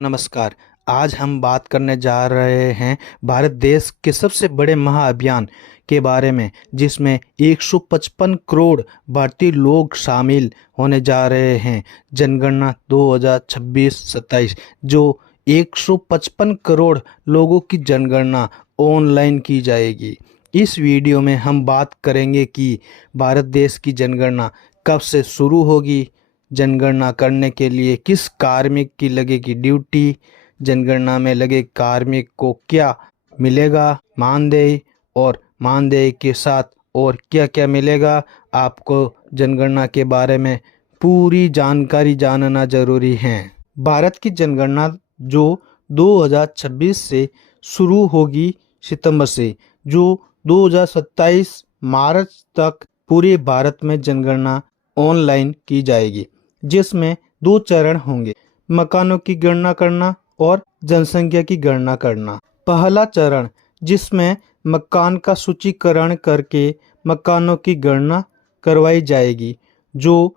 नमस्कार। आज हम बात करने जा रहे हैं भारत देश के सबसे बड़े महाअभियान के बारे में, जिसमें 155 करोड़ भारतीय लोग शामिल होने जा रहे हैं। जनगणना 2026-27 जो 155 करोड़ लोगों की जनगणना ऑनलाइन की जाएगी। इस वीडियो में हम बात करेंगे कि भारत देश की जनगणना कब से शुरू होगी, जनगणना करने के लिए किस कार्मिक की लगेगी ड्यूटी, जनगणना में लगे कार्मिक को क्या मिलेगा मानदेय, और मानदेय के साथ और क्या क्या मिलेगा। आपको जनगणना के बारे में पूरी जानकारी जानना जरूरी है। भारत की जनगणना जो 2026 से शुरू होगी सितंबर से, जो 2027 मार्च तक पूरे भारत में जनगणना ऑनलाइन की जाएगी, जिसमें 2 चरण होंगे, मकानों की गणना करना और जनसंख्या की गणना करना। पहला चरण जिसमें मकान का सूचीकरण करके मकानों की गणना करवाई जाएगी, जो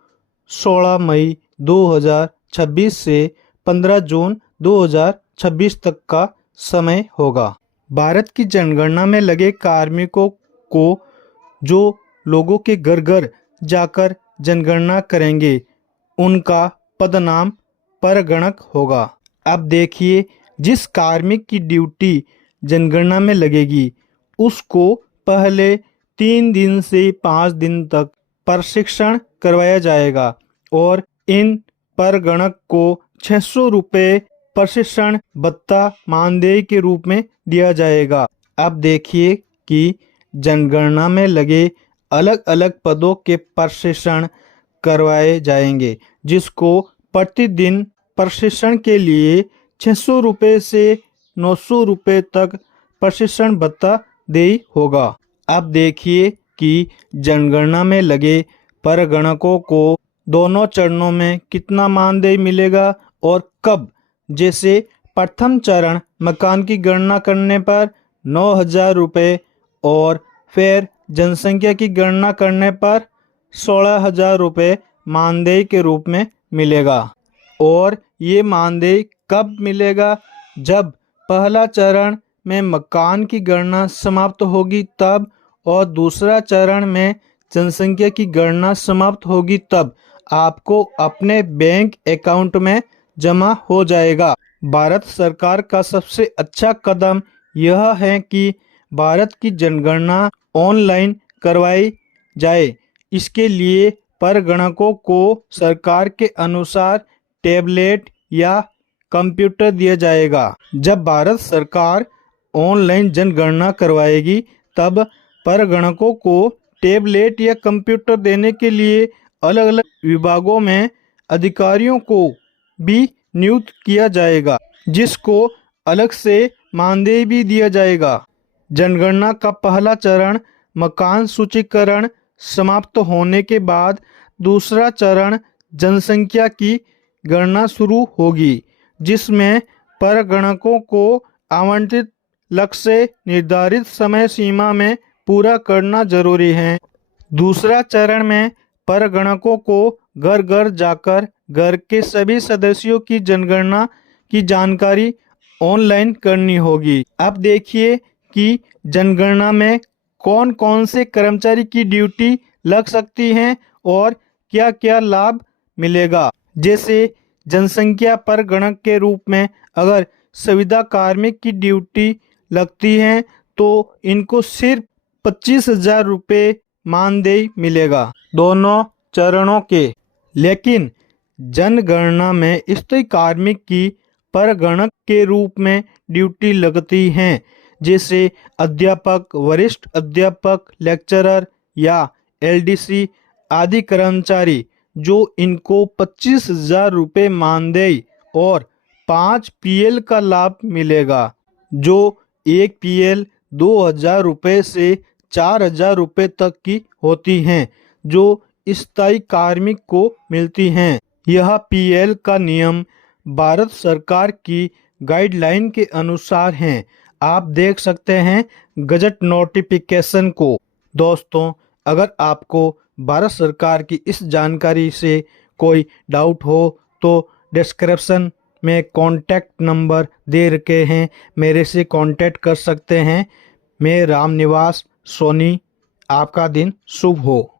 16 मई 2026 से 15 जून 2026 तक का समय होगा। भारत की जनगणना में लगे कार्मिकों को जो लोगों के घर घर जाकर जनगणना करेंगे, उनका पदनाम परगणक होगा। अब देखिए, जिस कार्मिक की ड्यूटी जनगणना में लगेगी, उसको पहले 3 दिन से 5 दिन तक प्रशिक्षण करवाया जाएगा और इन परगणक को 600 रुपये प्रशिक्षण भत्ता मानदेय के रूप में दिया जाएगा। अब देखिए कि जनगणना में लगे अलग अलग पदों के प्रशिक्षण करवाए जाएंगे, जिसको प्रतिदिन प्रशिक्षण के लिए 600 रुपये से 900 रुपये तक प्रशिक्षण भत्ता देय होगा। अब देखिए कि जनगणना में लगे परगणकों को दोनों चरणों में कितना मानदेय मिलेगा और कब। जैसे प्रथम चरण मकान की गणना करने पर 9,000 रुपये और फिर जनसंख्या की गणना करने पर 16,000 रुपये मानदेय के रूप में मिलेगा। और ये मानदेय कब मिलेगा? जब पहला चरण में मकान की गणना समाप्त होगी तब, और दूसरा चरण में जनसंख्या की गणना समाप्त होगी तब आपको अपने बैंक अकाउंट में जमा हो जाएगा। भारत सरकार का सबसे अच्छा कदम यह है कि भारत की जनगणना ऑनलाइन करवाई जाए। इसके लिए परगणकों को सरकार के अनुसार टैबलेट या कंप्यूटर दिया जाएगा। जब भारत सरकार ऑनलाइन जनगणना करवाएगी, तब परगणकों को टैबलेट या कंप्यूटर देने के लिए अलग अलग विभागों में अधिकारियों को भी नियुक्त किया जाएगा, जिसको अलग से मानदेय भी दिया जाएगा। जनगणना का पहला चरण मकान सूचीकरण समाप्त होने के बाद दूसरा चरण जनसंख्या की गणना शुरू होगी, जिसमें परगणकों को आवंटित लक्ष्य निर्धारित समय सीमा में पूरा करना जरूरी है। दूसरा चरण में परगणकों को घर घर जाकर घर के सभी सदस्यों की जनगणना की जानकारी ऑनलाइन करनी होगी। अब देखिए कि जनगणना में कौन कौन से कर्मचारी की ड्यूटी लग सकती है और क्या क्या लाभ मिलेगा। जैसे जनसंख्या परगणक के रूप में अगर संविदा कार्मिक की ड्यूटी लगती है तो इनको सिर्फ 25,000 रुपये मानदेय मिलेगा दोनों चरणों के। लेकिन जनगणना में स्थायी कार्मिक की परगणक के रूप में ड्यूटी लगती हैं, जैसे अध्यापक, वरिष्ठ अध्यापक, लेक्चरर या एलडीसी आदि कर्मचारी, जो इनको 25,000 रुपये मानदेय और 5 पीएल का लाभ मिलेगा, जो एक पीएल 2,000 रुपये से 4,000 रुपये तक की होती हैं, जो स्थायी कार्मिक को मिलती हैं। यह पीएल का नियम भारत सरकार की गाइडलाइन के अनुसार हैं। आप देख सकते हैं गजट नोटिफिकेशन को। दोस्तों, अगर आपको भारत सरकार की इस जानकारी से कोई डाउट हो तो डिस्क्रिप्शन में कॉन्टैक्ट नंबर दे रखे हैं, मेरे से कॉन्टैक्ट कर सकते हैं। मैं रामनिवास सोनी, आपका दिन शुभ हो।